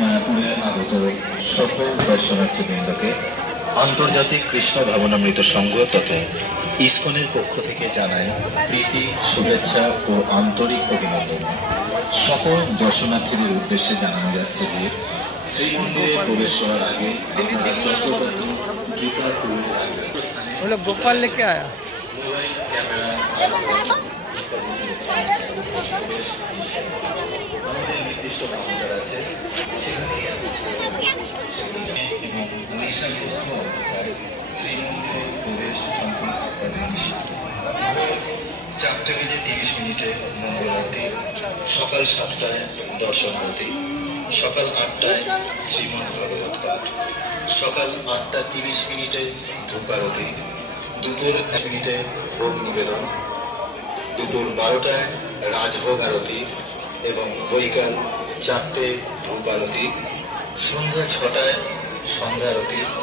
মায়াপুরে আগত সকল দর্শনার্থীবৃন্দকে আন্তর্জাতিক কৃষ্ণ ভাবনামৃত সংঘ তথা ইসকনের পক্ষ থেকে জানায় প্রীতি, শুভেচ্ছা ও আন্তরিক অভিনন্দন। সকল দর্শনার্থীদের উদ্দেশ্যে জানানো যাচ্ছে যে শ্রীমন্দিরে প্রবেশ করার আগে আপনারা যত্রতত্র জুতা খুলে वो लोग गोपाल लेके आया। মোবাইল ক্যামেরা আমাদের নির্দিষ্ট কাউন্টার আছে, সেখানেই এবং নেশাগ্রস্ত অবস্থায় শ্রীমন্দিরে প্রবেশ সম্পূর্ণ নিষিদ্ধ। 4:30 মঙ্গল আরতি, সকাল 7টায় দর্শন আরতি, সকাল 8টায় শ্রীমদ্ ভাগবত পাঠ, সকাল 8:30 ধূপ আরতি, দুপুর 1 ভোগ নিবেদন, দুপুর 12টায় রাজভোগ আরতি এবং বৈকাল 4টে ধূপ আরতি, সন্ধ্যা 6টায় সন্ধ্যা আরতি।